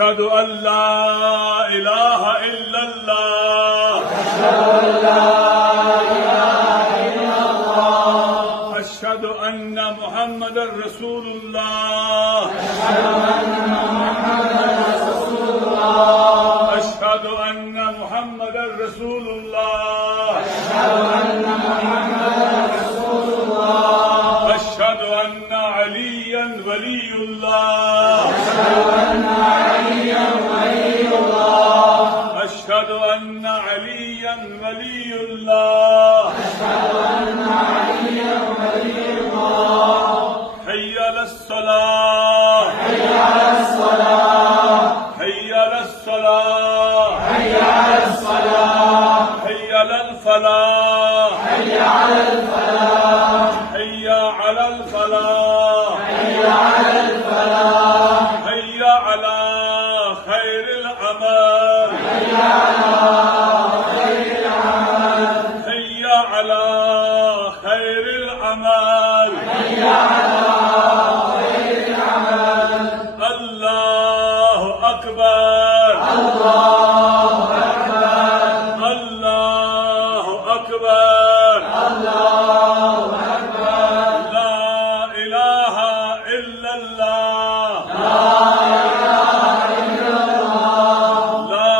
أشهد أن لا إله إلا الله. أشهد أن لا إله إلا الله. أشهد أن محمدا رسول الله. أشهد أن محمدا رسول الله. أشهد أن محمدا رسول الله. أشهد أن محمدا رسول الله. أشهد أن عليا ولي الله. أشهد أن عليا ولي الله. أشهد أن عليا ولي الله. أشهد أن عليا ولي الله. حي على الصلاة. حي على الصلاة. حي على الصلاة. حي على الصلاة. حي على الفلاح. حي على الفلاح. حي على الفلاح. حي على الفلاح. حي على خير العمل. حي على خير العمل. حي على خير العمل. حي على خير العمل. الله أكبر. الله أكبر. الله أكبر. الله أكبر. لا إله إلا الله. لا إله إلا الله. لا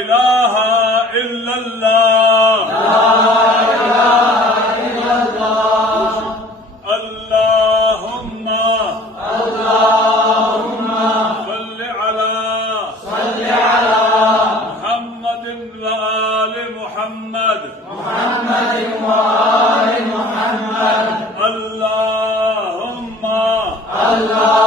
إله إلا الله. لا إله إلا الله. اللهم اللهم صل على صل على محمد وآل محمد. محمد وآل محمد. اللهم اللهم